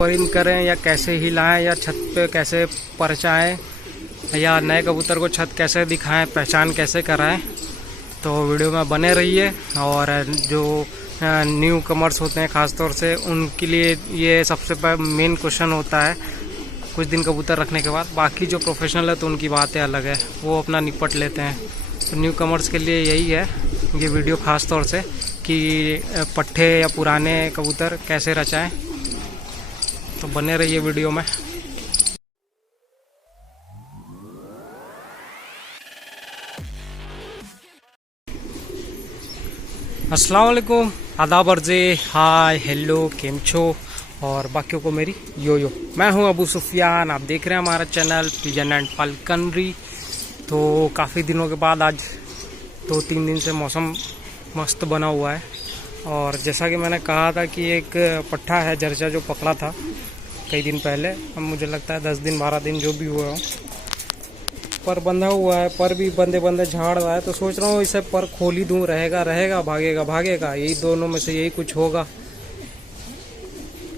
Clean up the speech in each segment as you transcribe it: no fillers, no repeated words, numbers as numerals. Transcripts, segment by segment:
परिंद करें या कैसे हिलाएं या छत पे कैसे परछाएं या नए कबूतर को छत कैसे दिखाएं, पहचान कैसे कराएं। तो वीडियो में बने रहिए। और जो न्यू कमर्स होते हैं ख़ासतौर से उनके लिए ये सबसे मेन क्वेश्चन होता है कुछ दिन कबूतर रखने के बाद। बाकी जो प्रोफेशनल है तो उनकी बातें अलग है, वो अपना निपट लेते हैं। तो न्यू कमर्स के लिए यही है ये वीडियो ख़ास तौर से कि पट्ठे या पुराने कबूतर कैसे रचाएं। तो बने रहिए वीडियो में। अस्सलाम वालेकुम, आदाब अर्जे, हाय हेलो, केम छो और बाकियों को मेरी यो यो। मैं हूं अबू सुफियान, आप देख रहे हैं हमारा चैनल पिजन एंड फाल्कनरी। तो काफ़ी दिनों के बाद आज 2-3 दिन से मौसम मस्त बना हुआ है। और जैसा कि मैंने कहा था कि एक पट्ठा है जर्चा जो पकड़ा था कई दिन पहले, अब मुझे लगता है 10 दिन 12 दिन जो भी हुआ हो, पर बंधा हुआ है, पर भी बंदे झाड़ रहा है। तो सोच रहा हूँ इसे पर खोल ही दूँ, रहेगा भागेगा, यही दोनों में से यही कुछ होगा।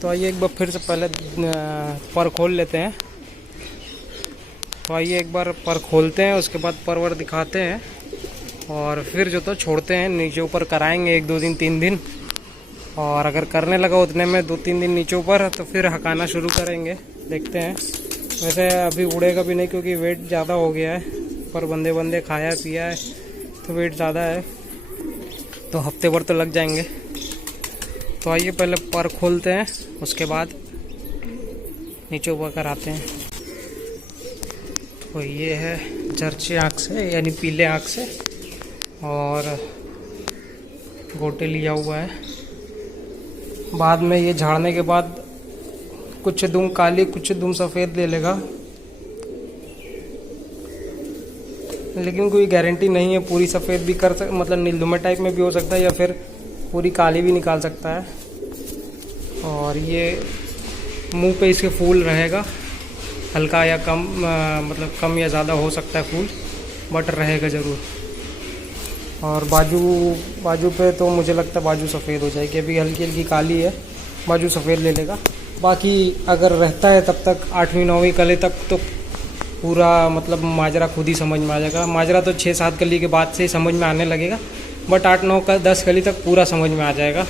तो आइए एक बार फिर से पहले पर खोल लेते हैं। तो आइए एक बार पर खोलते हैं, उसके बाद परवर दिखाते हैं और फिर जो तो छोड़ते हैं, नीचे ऊपर कराएंगे 1-2 दिन 3 दिन। और अगर करने लगा उतने में 2-3 दिन नीचे ऊपर तो फिर हकाना शुरू करेंगे, देखते हैं। वैसे अभी उड़ेगा भी नहीं क्योंकि वेट ज़्यादा हो गया है, पर बंदे खाया पिया है तो वेट ज़्यादा है, तो हफ्ते भर तो लग जाएंगे। तो आइए पहले पर खोलते हैं, उसके बाद नीचे ऊपर कराते हैं। तो ये है जर्ची आँख से यानी पीले आँख से, और गोटे लिया हुआ है। बाद में ये झाड़ने के बाद कुछ दुम काली कुछ दुम सफ़ेद ले लेगा, लेकिन कोई गारंटी नहीं है। पूरी सफ़ेद भी मतलब नीलदुमे टाइप में भी हो सकता है या फिर पूरी काली भी निकाल सकता है। और ये मुंह पे इसके फूल रहेगा, हल्का या कम, मतलब कम या ज़्यादा हो सकता है फूल, बट रहेगा ज़रूर। और बाजू पे तो मुझे लगता है बाजू सफ़ेद हो जाएगी, अभी हल्की हल्की काली है, बाजू सफ़ेद ले लेगा। बाकी अगर रहता है तब तक 8वीं 9वीं कली तक तो पूरा मतलब माजरा खुद ही समझ में आ जाएगा। माजरा तो 6-7 कली के बाद से ही समझ में आने लगेगा, बट 8-9-10 कली तक पूरा समझ में आ जाएगा।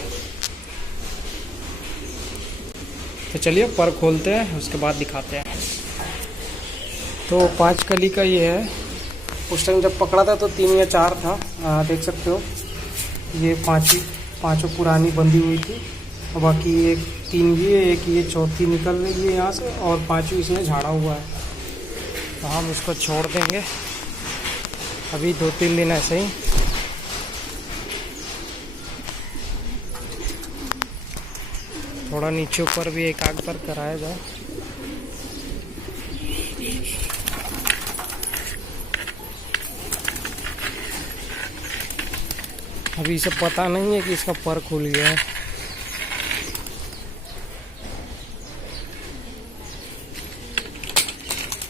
तो चलिए पर खोलते हैं, उसके बाद दिखाते हैं। तो 5 कली का ये है। उस टाइम जब पकड़ा था तो 3 या 4 था, देख सकते हो। ये पाँचों पुरानी बंधी हुई थी, और बाकी एक 3 ये, एक ये चौथी निकल रही है यहाँ से, और 5वीं इसने झाड़ा हुआ है। तो हम इसको छोड़ देंगे अभी 2-3 दिन ऐसे ही। थोड़ा नीचे ऊपर भी एक आग पर कराया जाए। अभी इसे पता नहीं है कि इसका पर खुल गया है।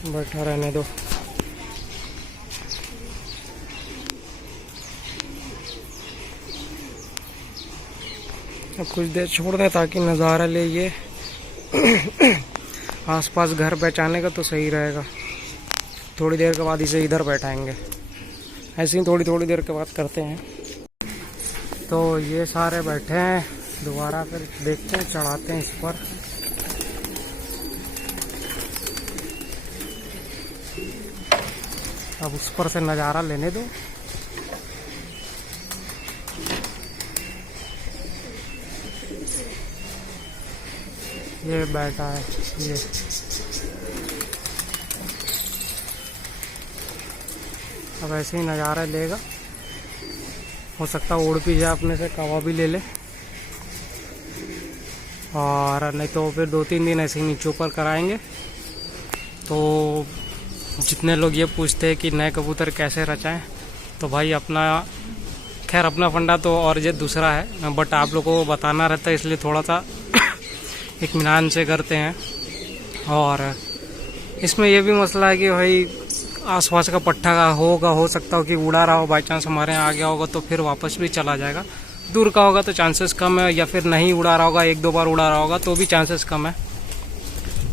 बैठा रहने दो। अब कुछ देर छोड़ दें ताकि नज़ारा ले ये आसपास घर पहचाने का तो सही रहेगा। थोड़ी देर के बाद इसे इधर बैठाएंगे, ऐसे ही थोड़ी देर के बाद करते हैं। तो ये सारे बैठे हैं, दोबारा फिर देखते हैं, चढ़ाते हैं इस पर। अब उस पर से नज़ारा लेने दो। ये बैठा है ये, अब ऐसे ही नज़ारा लेगा। हो सकता है उड़ भी जाए, अपने से कवा भी ले ले, और नहीं तो फिर 2-3 दिन ऐसे ही नीचे ऊपर कराएंगे। तो जितने लोग ये पूछते हैं कि नए कबूतर कैसे रचाएं, तो भाई अपना फंडा तो और ये दूसरा है, बट आप लोगों को बताना रहता है, इसलिए थोड़ा सा इत्मीनान से करते हैं। और इसमें ये भी मसला है कि भाई आसपास का पट्ठा का हो सकता हो कि उड़ा रहा हो, बाई चांस हमारे यहाँ आ गया होगा तो फिर वापस भी चला जाएगा। दूर का होगा तो चांसेस कम है, या फिर नहीं उड़ा रहा होगा, 1-2 बार उड़ा रहा होगा तो भी चांसेस कम है।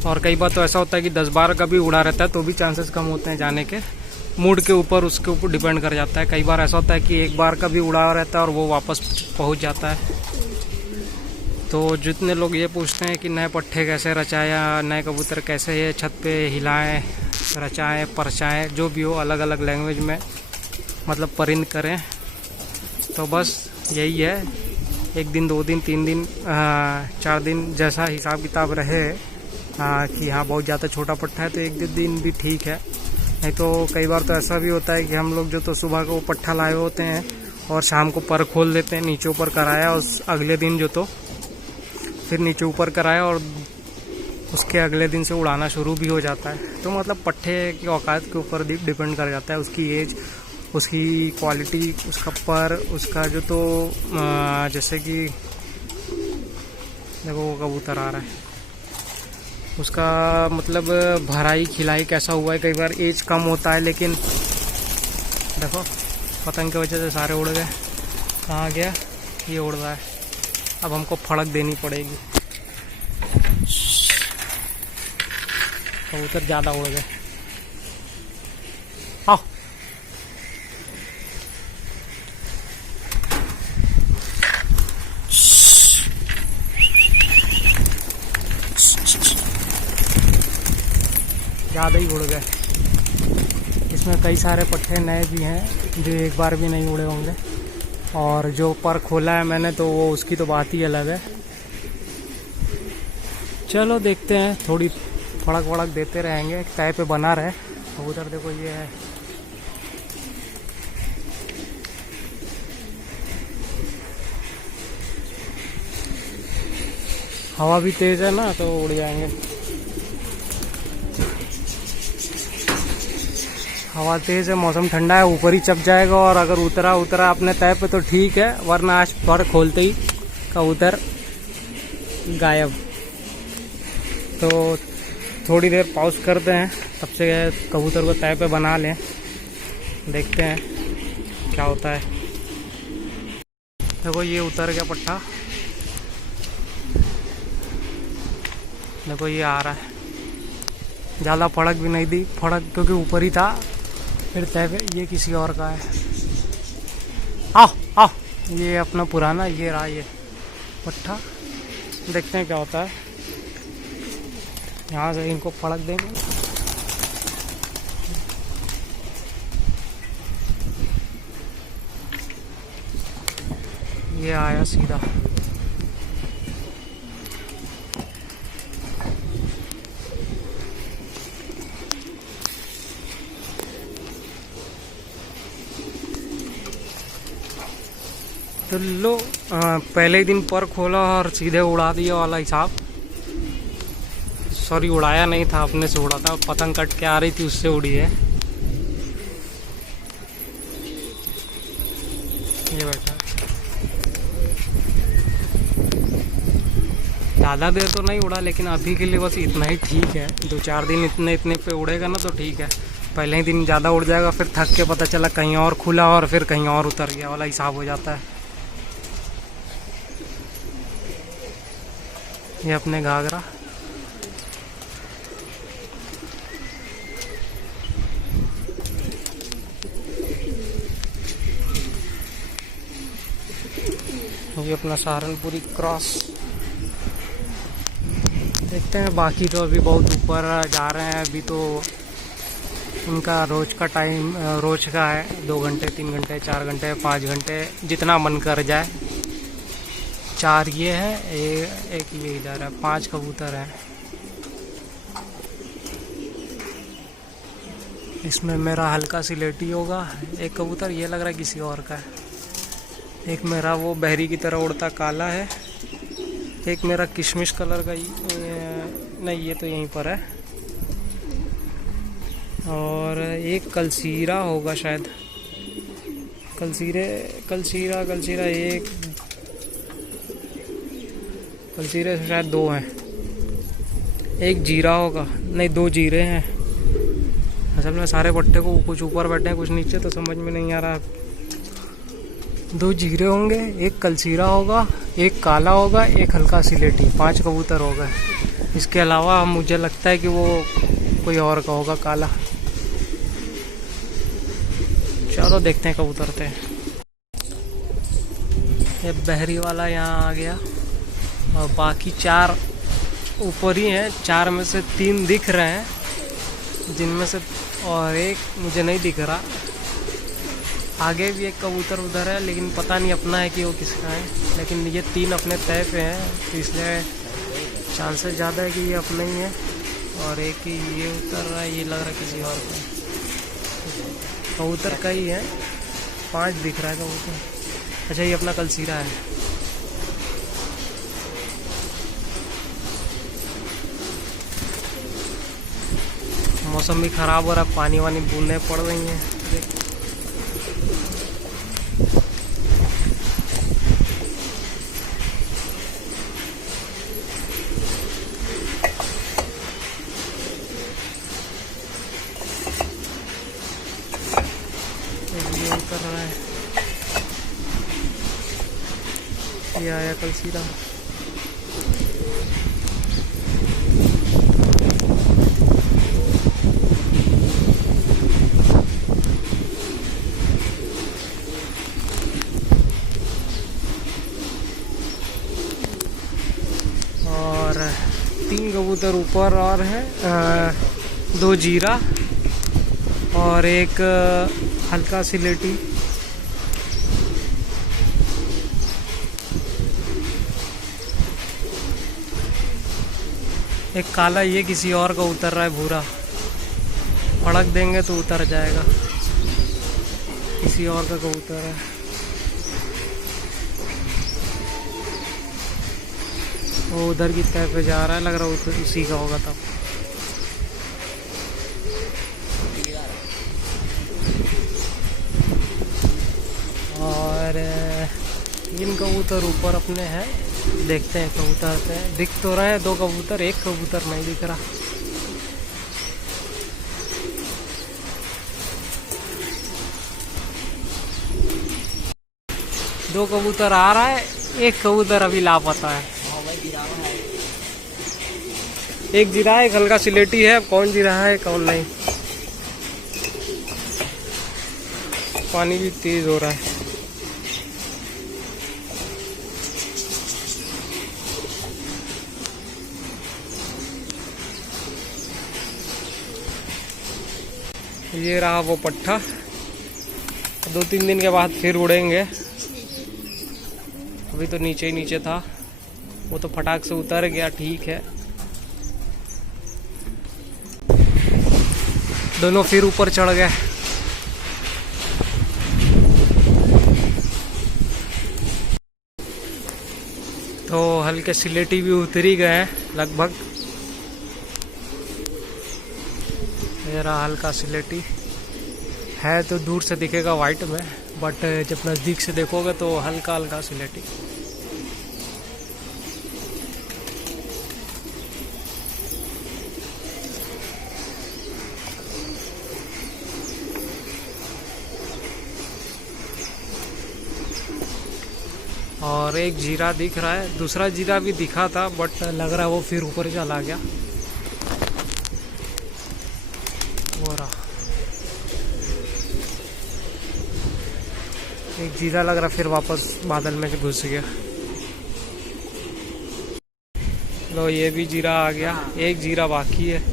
और कई बार तो ऐसा होता है कि 10-12 का भी उड़ा रहता है तो भी चांसेस कम होते हैं जाने के। मूड के ऊपर, उसके ऊपर डिपेंड कर जाता है। कई बार ऐसा होता है कि एक बार का भी उड़ा रहता है और वो वापस पहुंच जाता है। तो जितने लोग ये पूछते हैं कि नए पट्टे कैसे रचाया, नए कबूतर कैसे ये छत पे हिलाएं, रचाएं, परचाएं, जो भी हो अलग अलग लैंग्वेज में मतलब परिंद करें, तो बस यही है। 1 दिन, 2 दिन, 3 दिन, 4 दिन जैसा हिसाब किताब रहे कि हाँ बहुत ज़्यादा छोटा पट्टा है तो 1 दिन भी ठीक है। नहीं तो कई बार तो ऐसा भी होता है कि हम लोग जो तो सुबह को पट्टा लाए होते हैं और शाम को पर खोल देते हैं, नीचे ऊपर कराया, उस अगले दिन जो तो फिर नीचे ऊपर कराया और उसके अगले दिन से उड़ाना शुरू भी हो जाता है। तो मतलब पट्टे की औकात के ऊपर डिपेंड कर जाता है, उसकी एज, उसकी क्वालिटी, उसका पर, उसका जो तो जैसे कि देखो वो कबूतर आ रहा है, उसका मतलब भराई खिलाई कैसा हुआ है। कई बार एज कम होता है लेकिन देखो पतंग की वजह से सारे उड़ गए। कहाँ गया? ये उड़ रहा है। अब हमको फड़क देनी पड़ेगी, कबूतर ज़्यादा उड़ गए। आओ ज़्यादा ही उड़ गए। इसमें कई सारे पट्टे नए भी हैं जो एक बार भी नहीं उड़े होंगे, और जो पर खोला है मैंने तो वो उसकी तो बात ही अलग है। चलो देखते हैं, थोड़ी फड़क वड़क देते रहेंगे, तय पे बना रहे। उधर देखो ये है, हवा भी तेज है ना तो उड़ जाएंगे। हवा तेज है, मौसम ठंडा है, ऊपर ही चप जाएगा। और अगर उतरा अपने तय पे तो ठीक है, वरना आज पर खोलते ही कबूतर गायब। तो थोड़ी देर पॉज करते हैं, तब से कबूतर को तय पे बना लें, देखते हैं क्या होता है। देखो ये उतर गया पट्टा, देखो ये आ रहा है। ज़्यादा फड़क भी नहीं दी, फड़क क्योंकि ऊपर ही था, फिर तय पे। ये किसी और का है। आओ आओ, ये अपना पुराना, ये रहा ये पट्टा। देखते हैं क्या होता है। यहाँ से इनको फड़क देंगे। ये आया सीधा। तो लो, पहले ही दिन पर खोला और सीधे उड़ा दिया वाला हिसाब। सॉरी, उड़ाया नहीं था, अपने से उड़ा था, पतंग कट के आ रही थी उससे उड़ी है। ये बैठा, ज़्यादा देर तो नहीं उड़ा, लेकिन अभी के लिए बस इतना ही ठीक है। 2-4 दिन इतने पे उड़ेगा ना तो ठीक है। पहले ही दिन ज़्यादा उड़ जाएगा, फिर थक के पता चला कहीं और खुला और फिर कहीं और उतर गया वाला हिसाब हो जाता है। ये अपने घाघरा, ये अपना सहारनपुरी क्रॉस। देखते हैं, बाकी तो अभी बहुत ऊपर जा रहे हैं। अभी तो उनका रोज का टाइम रोज का है, 2 घंटे, 3 घंटे, 4 घंटे, 5 घंटे, जितना मन कर जाए। 4 ये है, एक ये इधर है, 5 कबूतर हैं। इसमें मेरा हल्का सिलेटी होगा। एक कबूतर ये लग रहा है किसी और का है। एक मेरा वो बहरी की तरह उड़ता काला है। एक मेरा किशमिश कलर का, नहीं ये तो यहीं पर है। और एक कलसीरा होगा शायद, कलसीरा एक कलसीरे से शायद 2 हैं। एक जीरा होगा, नहीं 2 जीरे हैं। असल में सारे पट्टे को कुछ ऊपर बैठे हैं कुछ नीचे, तो समझ में नहीं आ रहा। 2 जीरे होंगे, एक कलसीरा होगा, एक काला होगा, एक हल्का सिलेटी। 5 कबूतर हो गए। इसके अलावा मुझे लगता है कि वो कोई और का होगा काला। चलो देखते हैं कब उतरते हैं। ये बहरी वाला यहाँ आ गया और बाकी 4 ऊपर ही हैं। 4 में से 3 दिख रहे हैं, जिनमें से और एक मुझे नहीं दिख रहा। आगे भी एक कबूतर उधर है, लेकिन पता नहीं अपना है कि वो किसका है। लेकिन ये 3 अपने तय पे हैं, तो इसलिए चांसेस ज़्यादा है कि ये अपना ही है। और एक ही ये उतर रहा है, ये लग रहा है किसी और का। कबूतर का ही है, 5 दिख रहा है कबूतर। अच्छा, ये अपना कलसीरा है। मौसम भी ख़राब हो रहा है, पानी वानी बूंदें पड़ रही हैं। ये उतर रहा है, ये आया कलसीरा। और 3 कबूतर ऊपर और हैं, 2 जीरा और एक हल्का सिलेटी। एक काला, ये किसी और का उतर रहा है, भूरा। फड़क देंगे तो उतर जाएगा, किसी और का कबूतर है। वो उधर की तरफ पे जा रहा है, लग रहा है उसी का होगा तब। और 3 कबूतर ऊपर अपने हैं, देखते हैं कबूतर आते हैं। दिख तो रहे हैं 2 कबूतर, एक कबूतर नहीं दिख रहा। दो कबूतर आ रहा है, एक कबूतर अभी लापता है। एक जिरा है, एक हल्का सिलेटी है। कौन जिरा है कौन नहीं। पानी भी तेज हो रहा है। ये रहा वो पट्ठा, 2-3 दिन के बाद फिर उड़ेंगे। अभी तो नीचे ही नीचे था, वो तो फटाक से उतर गया, ठीक है। दोनों फिर ऊपर चढ़ गए। तो हल्के सिलेटी भी उतर ही गए हैं लगभग। मेरा हल्का सिलेटी है, तो दूर से दिखेगा वाइट में, बट जब नज़दीक से देखोगे तो हल्का हल्का सिलेटी। और एक जीरा दिख रहा है, दूसरा जीरा भी दिखा था, बट लग रहा है वो फिर ऊपर चला गया। वो रहा एक जीरा, लग रहा फिर वापस बादल में घुस गया। लो, ये भी जीरा आ गया, एक जीरा बाकी है।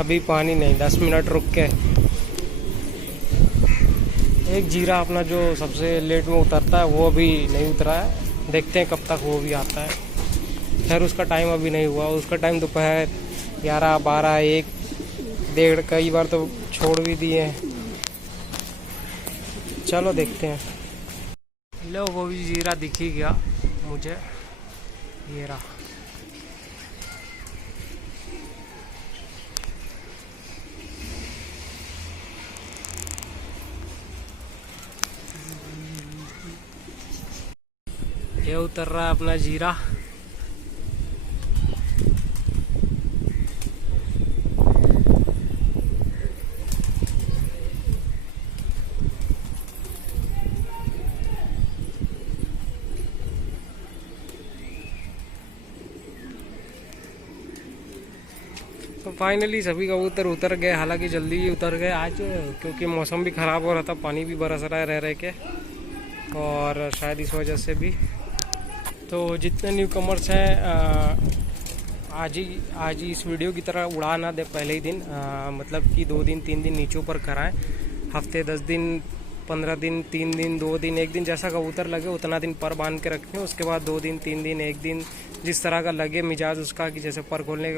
अभी पानी नहीं, 10 मिनट रुक के। एक जीरा अपना जो सबसे लेट में उतरता है वो अभी नहीं उतरा है, देखते हैं कब तक वो भी आता है। खैर उसका टाइम अभी नहीं हुआ, उसका टाइम दोपहर 11, 12, 1, 1:30, कई बार तो छोड़ भी दिए हैं। चलो देखते हैं। लो, वो भी जीरा दिख ही गया मुझे, ये रहा। ये उतर रहा है अपना जीरा। तो फाइनली सभी कबूतर उतर गए, हालांकि जल्दी ही उतर गए आज, क्योंकि मौसम भी ख़राब हो रहा था, पानी भी बरस रहा है रह के, और शायद इस वजह से भी। तो जितने न्यू कमर्स हैं आज ही इस वीडियो की तरह उड़ा ना दे पहले ही दिन, मतलब कि 2 दिन 3 दिन नीचे ऊपर कराएं, हफ्ते 10 दिन 15 दिन 3 दिन 2 दिन 1 दिन जैसा कबूतर लगे उतना दिन पर बांध के रखें। उसके बाद 2 दिन 3 दिन 1 दिन जिस तरह का लगे मिजाज उसका, कि जैसे पर खोलने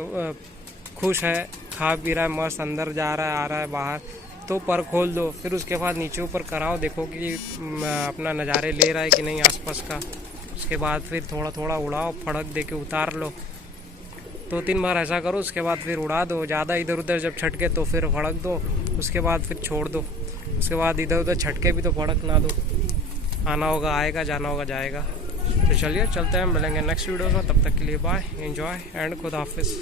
खुश है, खा पी रहा है मस्त, अंदर जा रहा है आ रहा है बाहर, तो पर खोल दो। फिर उसके बाद नीचे ऊपर कराओ, देखो कि अपना नज़ारे ले रहा है कि नहीं आसपास का। उसके बाद फिर थोड़ा थोड़ा उड़ाओ, फड़क दे के उतार लो, 2-3 बार ऐसा करो। उसके बाद फिर उड़ा दो, ज़्यादा इधर उधर जब छटके तो फिर फड़क दो, उसके बाद फिर छोड़ दो। उसके बाद इधर उधर छटके भी तो फड़क ना दो, आना होगा आएगा, जाना होगा जाएगा। तो चलिए चलते हैं, मिलेंगे नेक्स्ट वीडियो में, तब तक के लिए बाय, एंजॉय एंड खुदा हाफिज़।